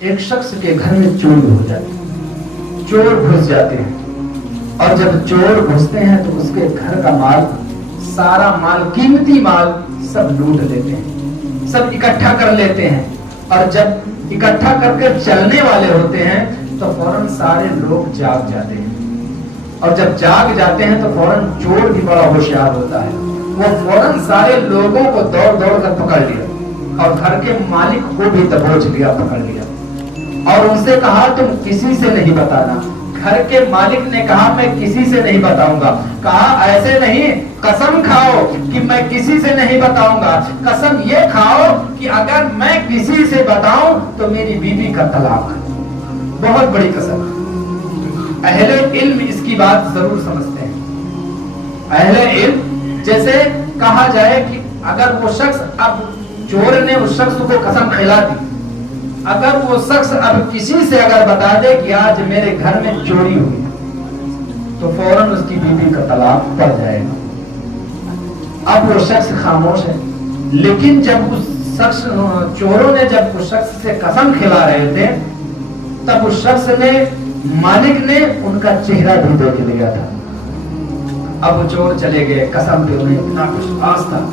ایک شخص کے گھر میں چوری ہو جاتی ہے، چور گھس جاتے ہیں، اور جب چور گھستے ہیں تو اس کے گھر کا مال، سارا مال، قیمتی مال سب لوٹ لیتے ہیں، سب اکٹھا کر لیتے ہیں، اور جب اکٹھا کر کے چلنے والے ہوتے ہیں تو فوراً سارے لوگ جاگ جاتے ہیں، اور جب جاگ جاتے ہیں تو فوراً چور بھی بڑا ہوشیار ہوتا ہے، وہ فوراً سارے لوگوں کو دوڑ دوڑ کر پکڑ لیا اور گھر کے مالک کو بھی دبوچ لیا، پکڑ لیا، اور ان سے کہا تم کسی سے نہیں بتانا۔ گھر کے مالک نے کہا میں کسی سے نہیں بتاؤں گا، کہا ایسے نہیں، قسم کھاؤ کہ میں کسی سے نہیں بتاؤں گا، قسم یہ کھاؤ کہ اگر میں کسی سے بتاؤں تو میری بیوی کا طلاق۔ بہت بڑی قسم۔ اہل علم اس کی بات ضرور سمجھتے ہیں۔ اہل علم جیسے کہا جائے کہ اگر وہ شخص، اب چور نے اس شخص کو قسم کھلا دی، اگر وہ شخص اب کسی سے اگر بتا دے کہ آج میرے گھر میں چوری ہوئی تو فوراً اس کی بیوی کا طلاق پڑ جائے گا۔ اب وہ شخص خاموش ہے، لیکن جب اس شخص، چوروں نے جب اس شخص سے قسم کھلا رہے تھے تب اس شخص نے، مالک نے ان کا چہرہ بھی دیکھ لیا تھا۔ اب وہ چور چلے گئے، قسم پہ انہیں اتنا وشواس تھا،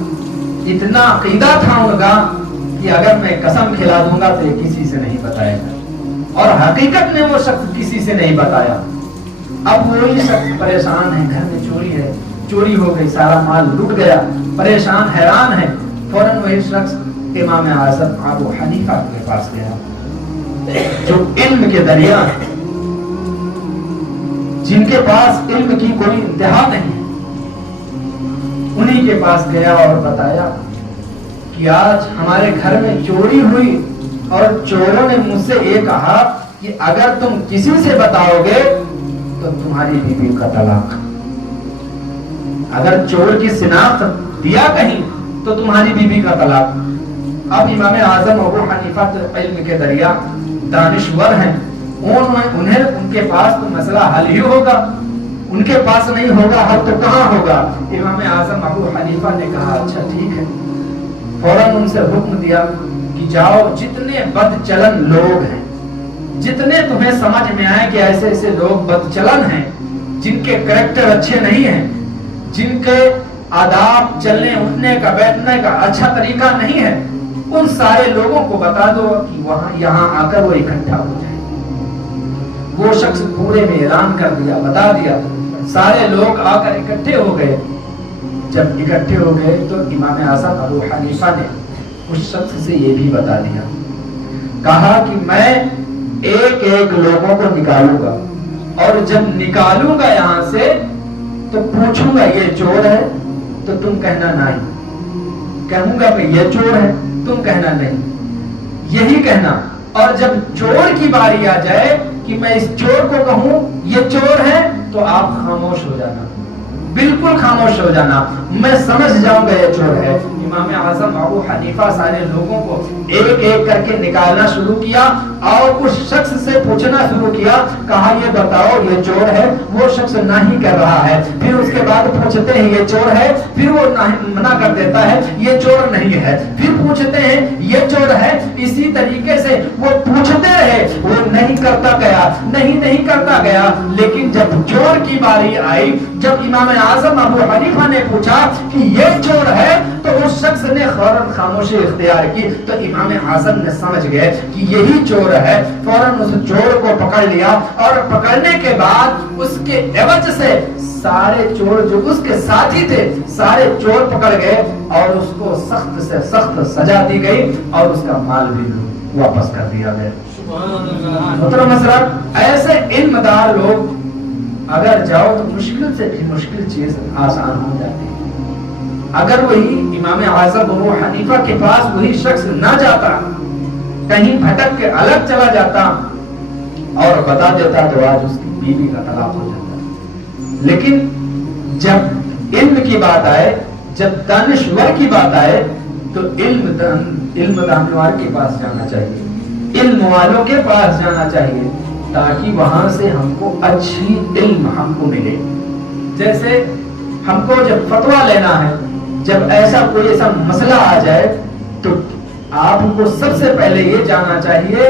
اتنا عقیدہ تھا ان کا کہ اگر میں قسم کھلا دوں گا تو یہ کسی سے نہیں بتائے گا، اور حقیقت میں وہ شخص کسی سے نہیں بتایا۔ اب وہی شخص پریشان ہے، گھر میں چوری ہے، چوری ہو گئی، سارا مال لٹ گیا، پریشان حیران ہے۔ فوراً وہی شخص امام اعظم ابو حنیفہ کے پاس گیا، جو علم کے دریا ہیں، جن کے پاس علم کی کوئی انتہا نہیں، انہی کے پاس گیا اور بتایا کہ آج ہمارے گھر میں چوری ہوئی، اور چوروں نے مجھ سے یہ کہا کہ اگر تم کسی سے بتاؤ گے تو تمہاری بیوی کا طلاق، اگر چور کی شناخت دیا کہیں تو تمہاری بیوی کا طلاق۔ اب امام اعظم ابو حنیفہ علم کے دریا، دانشور ہیں، انہیں ان کے پاس تو مسئلہ حل ہی ہوگا، ان کے پاس نہیں ہوگا حل تو کہاں ہوگا۔ امام اعظم ابو حنیفہ نے کہا اچھا ٹھیک ہے، فوراً ان سے حکم دیا کہ جاؤ، جتنے بد چلن لوگ ہیں، جتنے تمہیں سمجھ میں آئے کہ ایسے ایسے لوگ بد چلن ہیں، جن کے کریکٹر اچھے نہیں ہیں، جن کے آداب، چلنے اٹھنے کا، بیٹھنے کا اچھا طریقہ نہیں ہے، ان سارے لوگوں کو بتا دو کہ وہاں یہاں آ کر وہ اکٹھا ہو جائے۔ وہ شخص پورے میں اعلان کر دیا، بتا دیا، سارے لوگ آ کر اکٹھے ہو گئے۔ جب اکٹھے ہو گئے تو امام اعظم ابو حنیفہ نے اس شخص سے یہ بھی بتا دیا، کہا کہ میں ایک ایک لوگوں کو نکالوں گا، اور جب نکالوں گا یہاں سے تو پوچھوں گا یہ چور ہے تو تم کہنا نہیں، کہوں گا کہ یہ چور ہے، تم کہنا نہیں، یہی کہنا، اور جب چور کی باری آ جائے کہ میں اس چور کو کہوں یہ چور ہے تو آپ خاموش ہو جانا، بالکل خاموش ہو جانا، میں سمجھ جاؤں گا یہ چور ہے۔ امام اعظم ابو حنیفہ سارے لوگوں کو ایک ایک کر کے نکالنا شروع کیا، اور اس شخص سے پوچھنا شروع کیا، کہا یہ بتاؤ یہ چور ہے؟ وہ شخص نہیں کر رہا ہے، پھر اس کے بعد پوچھتے ہیں یہ چور ہے، پھر وہ منع کر دیتا ہے یہ چور نہیں ہے، پھر پوچھتے ہیں یہ چور ہے، اسی طریقے سے وہ پوچھتے رہے، وہ نہیں کرتا گیا، نہیں کرتا گیا، لیکن جب چور کی باری آئی، جب امام اعظم ابو حنیفہ نے پوچھا کہ یہ چور ہے تو اس شخص نے فوراً خاموشی اختیار کی، تو امام اعظم نے سمجھ گئے کہ یہی چور ہے، فوراً اس چور کو پکڑ لیا، اور پکڑنے کے بعد اس کے عوض سے سارے چور جو اس کے ساتھی تھے سارے چور پکڑ گئے، اور اس کو سخت سے سخت سزا دی گئی، اور اس کا مال بھی واپس کر دیا گیا۔ محترم حضرات، ایسے علم دار لوگ اگر جاؤ تو مشکل سے بھی مشکل چیز آسان ہو جاتی ہے۔ اگر وہی امام اعظم ابو حنیفہ کے پاس وہی شخص نہ جاتا، کہیں بھٹک کے الگ چلا جاتا اور بتا دیتا تو آج اس کی بیوی کا طلاق ہو جاتا۔ لیکن جب علم کی بات آئے، جب دانشور کی بات آئے تو علم دانشور کے پاس جانا چاہیے، علم والوں کے پاس جانا چاہیے، تاکہ وہاں سے ہم کو اچھی علم ہم کو ملے۔ جیسے ہم کو جب فتویٰ لینا ہے، جب ایسا کوئی ایسا مسئلہ آ جائے تو آپ کو سب سے پہلے یہ جاننا چاہیے